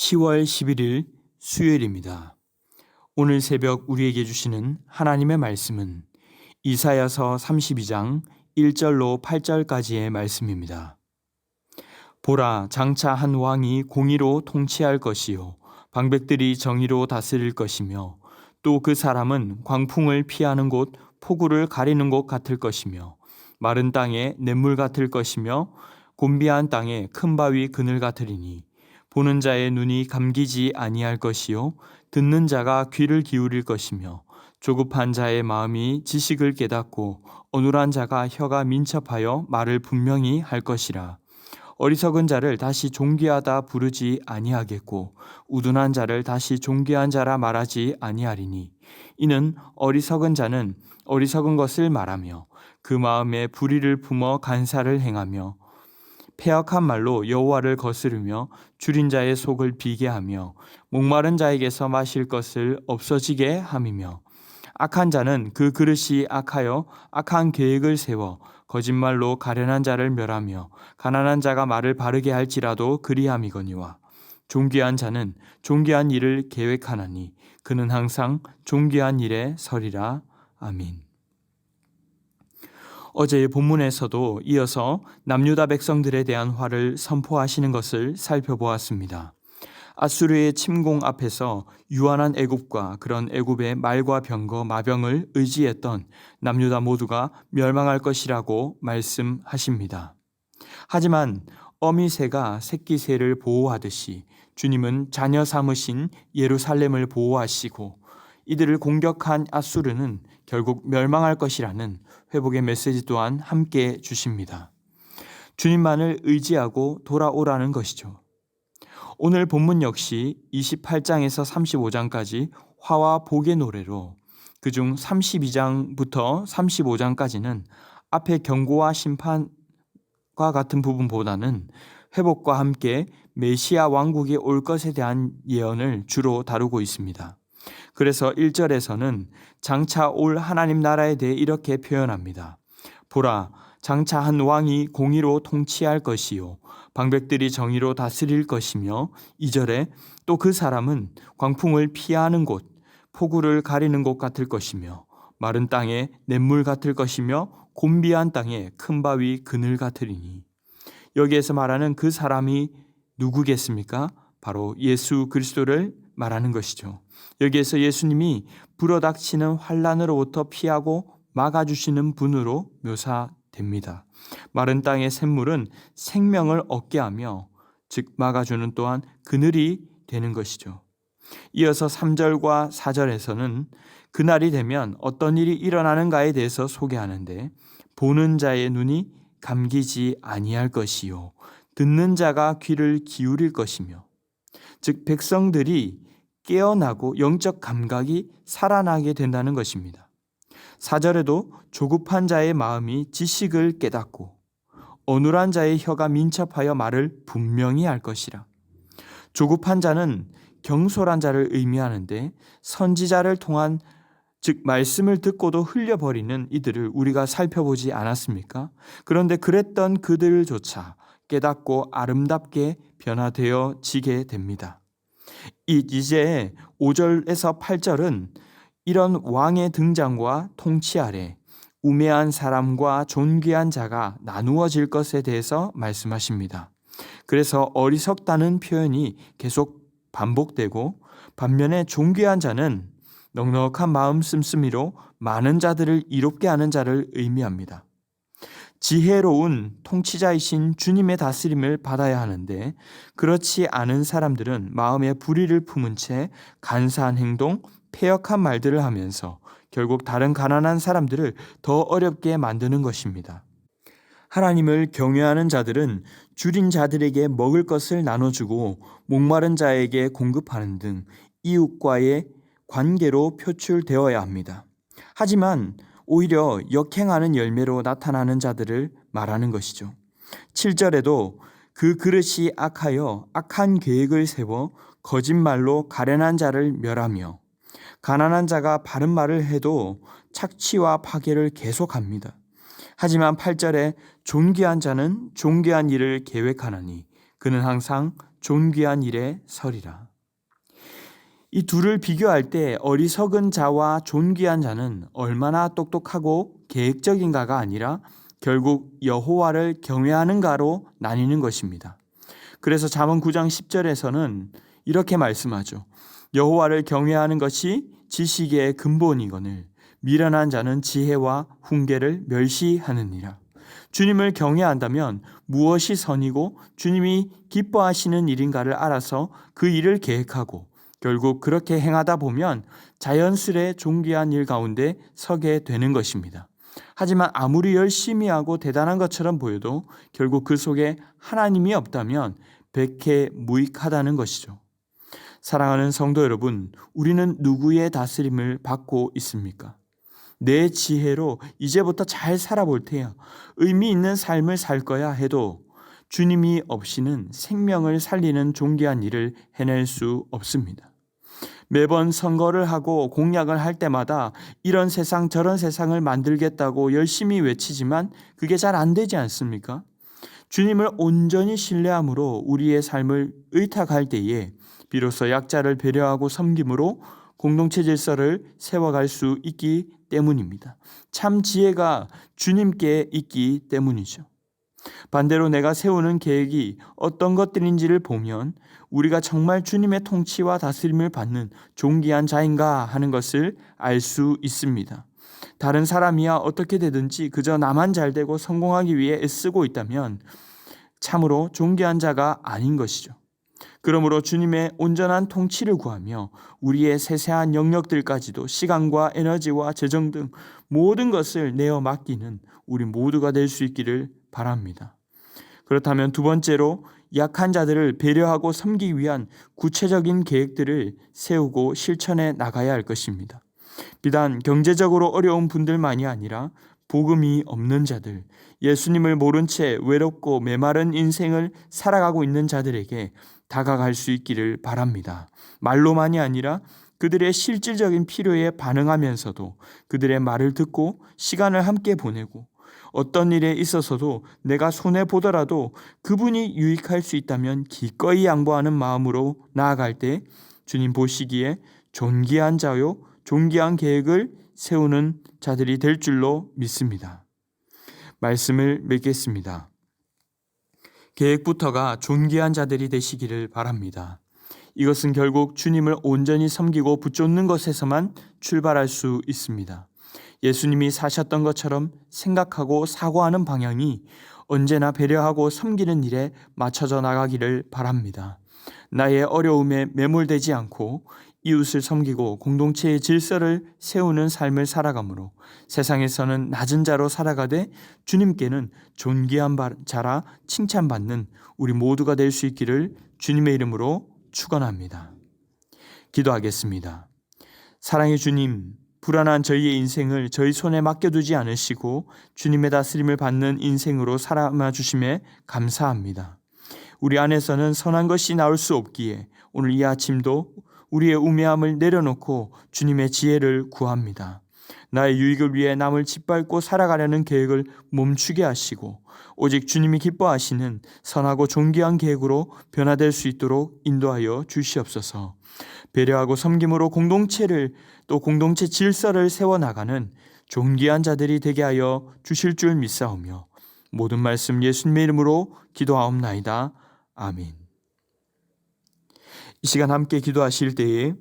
10월 11일 수요일입니다. 오늘 새벽 우리에게 주시는 하나님의 말씀은 이사야서 32장 1절로 8절까지의 말씀입니다. 보라, 장차 한 왕이 공의로 통치할 것이요 방백들이 정의로 다스릴 것이며 또 그 사람은 광풍을 피하는 곳, 폭우를 가리는 곳 같을 것이며 마른 땅에 냇물 같을 것이며 곤비한 땅에 큰 바위 그늘 같으리니 보는 자의 눈이 감기지 아니할 것이요 듣는 자가 귀를 기울일 것이며 조급한 자의 마음이 지식을 깨닫고 어눌한 자가 혀가 민첩하여 말을 분명히 할 것이라. 어리석은 자를 다시 존귀하다 부르지 아니하겠고 우둔한 자를 다시 존귀한 자라 말하지 아니하리니 이는 어리석은 자는 어리석은 것을 말하며 그 마음에 불의를 품어 간사를 행하며 패역한 말로 여호와를 거스르며 줄인 자의 속을 비게 하며 목마른 자에게서 마실 것을 없어지게 함이며 악한 자는 그 그릇이 악하여 악한 계획을 세워 거짓말로 가련한 자를 멸하며 가난한 자가 말을 바르게 할지라도 그리함이거니와 존귀한 자는 존귀한 일을 계획하나니 그는 항상 존귀한 일에 서리라. 아멘. 어제의 본문에서도 이어서 남유다 백성들에 대한 화를 선포하시는 것을 살펴보았습니다. 아수르의 침공 앞에서 유한한 애굽과 그런 애굽의 말과 병거, 마병을 의지했던 남유다 모두가 멸망할 것이라고 말씀하십니다. 하지만 어미새가 새끼새를 보호하듯이 주님은 자녀 삼으신 예루살렘을 보호하시고 이들을 공격한 아수르는 결국 멸망할 것이라는 회복의 메시지 또한 함께 주십니다. 주님만을 의지하고 돌아오라는 것이죠. 오늘 본문 역시 28장에서 35장까지 화와 복의 노래로 그중 32장부터 35장까지는 앞의 경고와 심판과 같은 부분보다는 회복과 함께 메시아 왕국이 올 것에 대한 예언을 주로 다루고 있습니다. 그래서 1절에서는 장차 올 하나님 나라에 대해 이렇게 표현합니다. 보라, 장차 한 왕이 공의로 통치할 것이요 방백들이 정의로 다스릴 것이며 2절에 또 그 사람은 광풍을 피하는 곳, 폭우를 가리는 곳 같을 것이며 마른 땅에 냇물 같을 것이며 곤비한 땅에 큰 바위 그늘 같으리니 여기에서 말하는 그 사람이 누구겠습니까? 바로 예수 그리스도를 말하는 것이죠. 여기에서 예수님이 불어닥치는 환난으로부터 피하고 막아주시는 분으로 묘사됩니다. 마른 땅의 샘물은 생명을 얻게 하며 즉 막아주는 또한 그늘이 되는 것이죠. 이어서 3절과 4절에서는 그날이 되면 어떤 일이 일어나는가에 대해서 소개하는데 보는 자의 눈이 감기지 아니할 것이요 듣는 자가 귀를 기울일 것이며 즉 백성들이 깨어나고 영적 감각이 살아나게 된다는 것입니다. 4절에도 조급한 자의 마음이 지식을 깨닫고 어눌한 자의 혀가 민첩하여 말을 분명히 할 것이라. 조급한 자는 경솔한 자를 의미하는데 선지자를 통한 즉 말씀을 듣고도 흘려버리는 이들을 우리가 살펴보지 않았습니까? 그런데 그랬던 그들조차 깨닫고 아름답게 변화되어지게 됩니다. 이제 5절에서 8절은 이런 왕의 등장과 통치 아래 우매한 사람과 존귀한 자가 나누어질 것에 대해서 말씀하십니다. 그래서 어리석다는 표현이 계속 반복되고 반면에 존귀한 자는 넉넉한 마음 씀씀이로 많은 자들을 이롭게 하는 자를 의미합니다. 지혜로운 통치자이신 주님의 다스림을 받아야 하는데 그렇지 않은 사람들은 마음에 불의를 품은 채 간사한 행동, 패역한 말들을 하면서 결국 다른 가난한 사람들을 더 어렵게 만드는 것입니다. 하나님을 경외하는 자들은 줄인 자들에게 먹을 것을 나눠주고 목마른 자에게 공급하는 등 이웃과의 관계로 표출되어야 합니다. 하지만 오히려 역행하는 열매로 나타나는 자들을 말하는 것이죠. 7절에도 그 그릇이 악하여 악한 계획을 세워 거짓말로 가련한 자를 멸하며 가난한 자가 바른 말을 해도 착취와 파괴를 계속합니다. 하지만 8절에 존귀한 자는 존귀한 일을 계획하나니 그는 항상 존귀한 일에 서리라. 이 둘을 비교할 때 어리석은 자와 존귀한 자는 얼마나 똑똑하고 계획적인가가 아니라 결국 여호와를 경외하는가로 나뉘는 것입니다. 그래서 잠언 9장 10절에서는 이렇게 말씀하죠. 여호와를 경외하는 것이 지식의 근본이거늘 미련한 자는 지혜와 훈계를 멸시하느니라. 주님을 경외한다면 무엇이 선이고 주님이 기뻐하시는 일인가를 알아서 그 일을 계획하고 결국 그렇게 행하다 보면 자연스레 존귀한 일 가운데 서게 되는 것입니다. 하지만 아무리 열심히 하고 대단한 것처럼 보여도 결국 그 속에 하나님이 없다면 백해무익하다는 것이죠. 사랑하는 성도 여러분, 우리는 누구의 다스림을 받고 있습니까? 내 지혜로 이제부터 잘 살아볼 테야, 의미 있는 삶을 살 거야 해도 주님이 없이는 생명을 살리는 존귀한 일을 해낼 수 없습니다. 매번 선거를 하고 공약을 할 때마다 이런 세상 저런 세상을 만들겠다고 열심히 외치지만 그게 잘 안 되지 않습니까? 주님을 온전히 신뢰함으로 우리의 삶을 의탁할 때에 비로소 약자를 배려하고 섬김으로 공동체 질서를 세워갈 수 있기 때문입니다. 참 지혜가 주님께 있기 때문이죠. 반대로 내가 세우는 계획이 어떤 것들인지를 보면 우리가 정말 주님의 통치와 다스림을 받는 존귀한 자인가 하는 것을 알 수 있습니다. 다른 사람이야 어떻게 되든지 그저 나만 잘되고 성공하기 위해 애쓰고 있다면 참으로 존귀한 자가 아닌 것이죠. 그러므로 주님의 온전한 통치를 구하며 우리의 세세한 영역들까지도 시간과 에너지와 재정 등 모든 것을 내어 맡기는 우리 모두가 될 수 있기를 바랍니다. 그렇다면 두 번째로 약한 자들을 배려하고 섬기기 위한 구체적인 계획들을 세우고 실천해 나가야 할 것입니다. 비단 경제적으로 어려운 분들만이 아니라 복음이 없는 자들, 예수님을 모른 채 외롭고 메마른 인생을 살아가고 있는 자들에게 다가갈 수 있기를 바랍니다. 말로만이 아니라 그들의 실질적인 필요에 반응하면서도 그들의 말을 듣고 시간을 함께 보내고 어떤 일에 있어서도 내가 손해보더라도 그분이 유익할 수 있다면 기꺼이 양보하는 마음으로 나아갈 때 주님 보시기에 존귀한 자요 존귀한 계획을 세우는 자들이 될 줄로 믿습니다. 말씀을 맺겠습니다. 계획부터가 존귀한 자들이 되시기를 바랍니다. 이것은 결국 주님을 온전히 섬기고 붙잡는 것에서만 출발할 수 있습니다. 예수님이 사셨던 것처럼 생각하고 사고하는 방향이 언제나 배려하고 섬기는 일에 맞춰져 나가기를 바랍니다. 나의 어려움에 매몰되지 않고 이웃을 섬기고 공동체의 질서를 세우는 삶을 살아가므로 세상에서는 낮은 자로 살아가되 주님께는 존귀한 자라 칭찬받는 우리 모두가 될 수 있기를 주님의 이름으로 축원합니다. 기도하겠습니다. 사랑의 주님, 불안한 저희의 인생을 저희 손에 맡겨두지 않으시고 주님의 다스림을 받는 인생으로 살아마 주심에 감사합니다. 우리 안에서는 선한 것이 나올 수 없기에 오늘 이 아침도 우리의 우매함을 내려놓고 주님의 지혜를 구합니다. 나의 유익을 위해 남을 짓밟고 살아가려는 계획을 멈추게 하시고 오직 주님이 기뻐하시는 선하고 존귀한 계획으로 변화될 수 있도록 인도하여 주시옵소서. 배려하고 섬김으로 공동체를 또 공동체 질서를 세워나가는 존귀한 자들이 되게 하여 주실 줄 믿사오며 모든 말씀 예수님의 이름으로 기도하옵나이다. 아멘. 이 시간 함께 기도하실 때에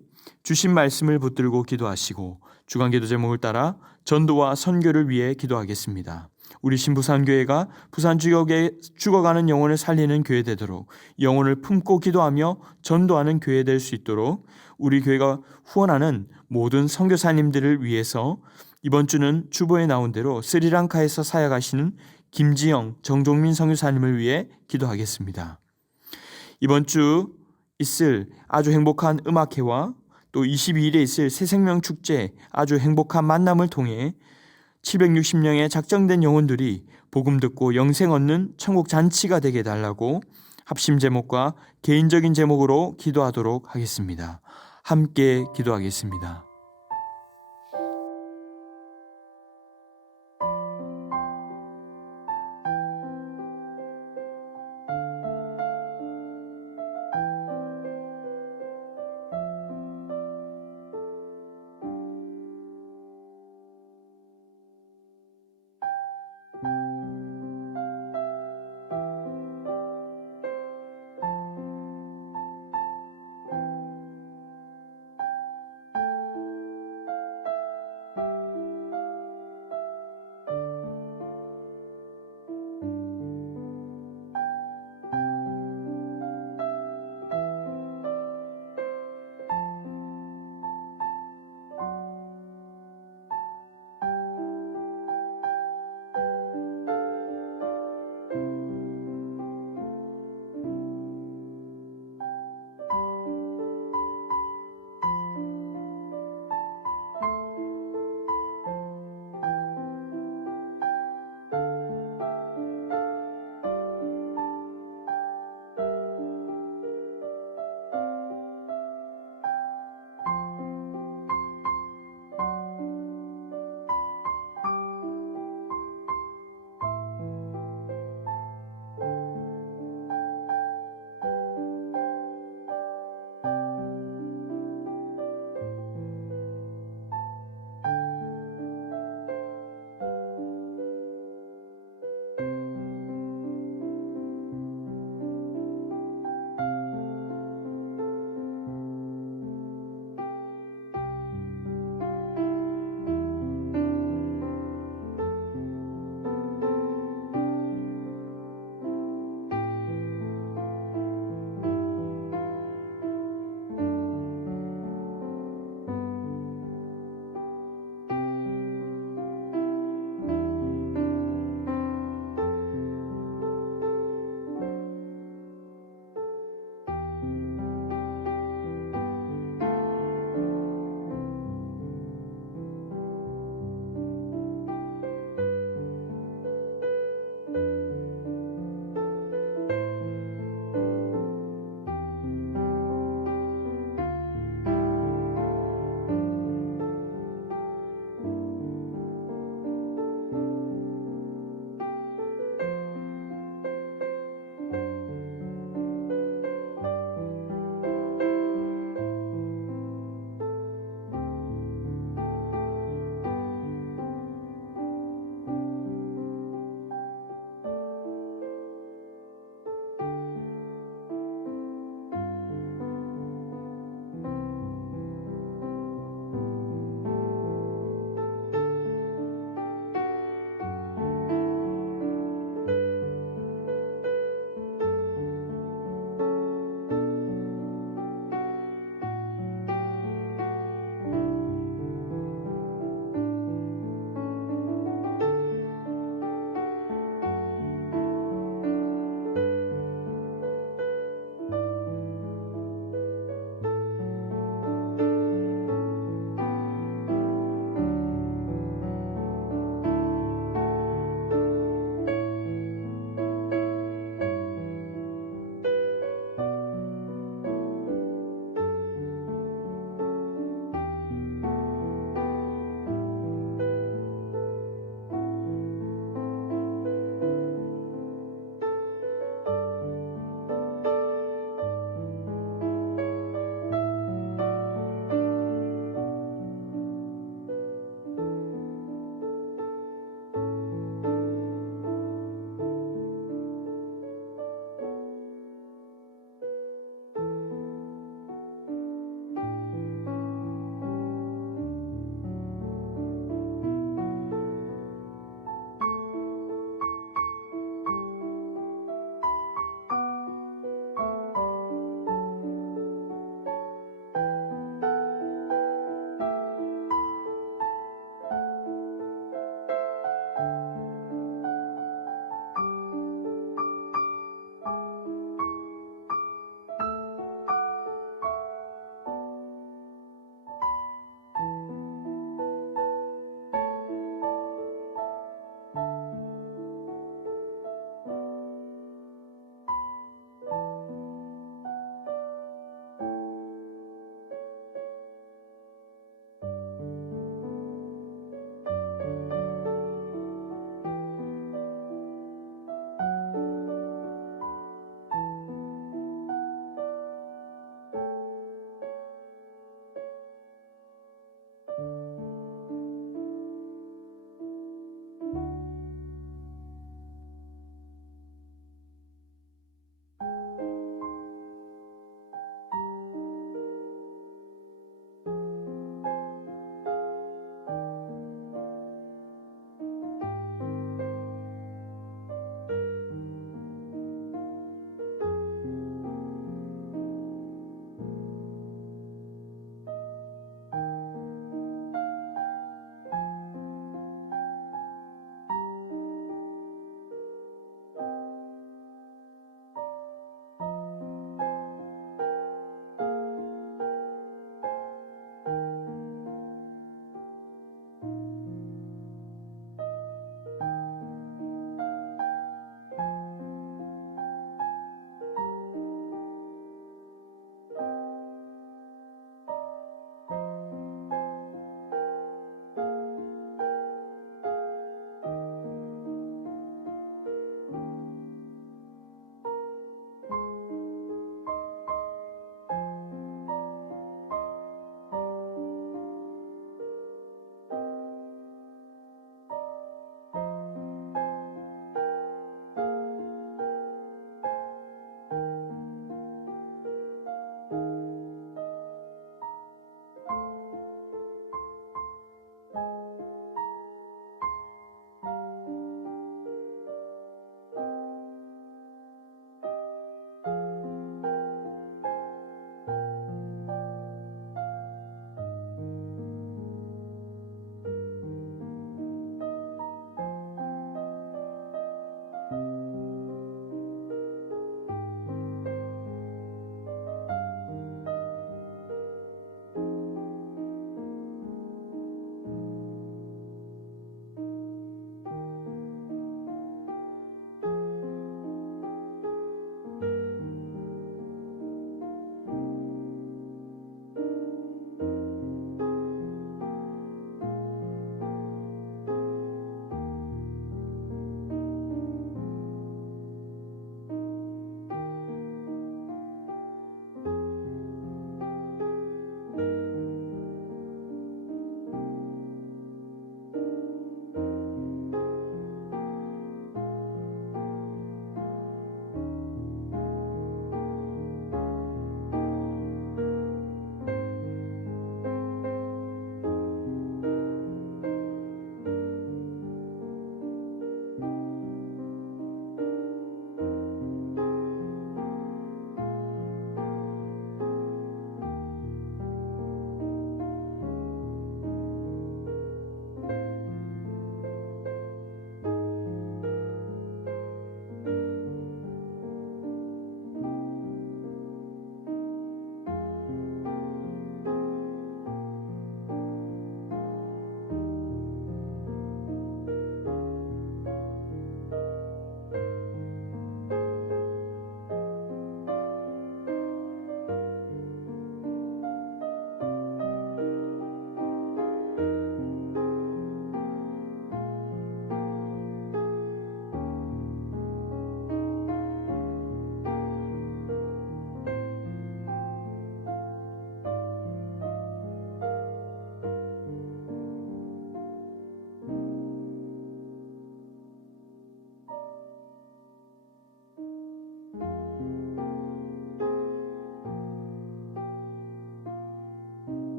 주신 말씀을 붙들고 기도하시고 주간기도 제목을 따라 전도와 선교를 위해 기도하겠습니다. 우리 신부산교회가 부산 지역에 죽어가는 영혼을 살리는 교회 되도록 영혼을 품고 기도하며 전도하는 교회 될 수 있도록 우리 교회가 후원하는 모든 선교사님들을 위해서 이번 주는 주보에 나온 대로 스리랑카에서 사역하시는 김지영, 정종민 선교사님을 위해 기도하겠습니다. 이번 주 있을 아주 행복한 음악회와 또 22일에 있을 새생명 축제 아주 행복한 만남을 통해 760명의 작정된 영혼들이 복음 듣고 영생 얻는 천국 잔치가 되게 해달라고 합심 제목과 개인적인 제목으로 기도하도록 하겠습니다. 함께 기도하겠습니다.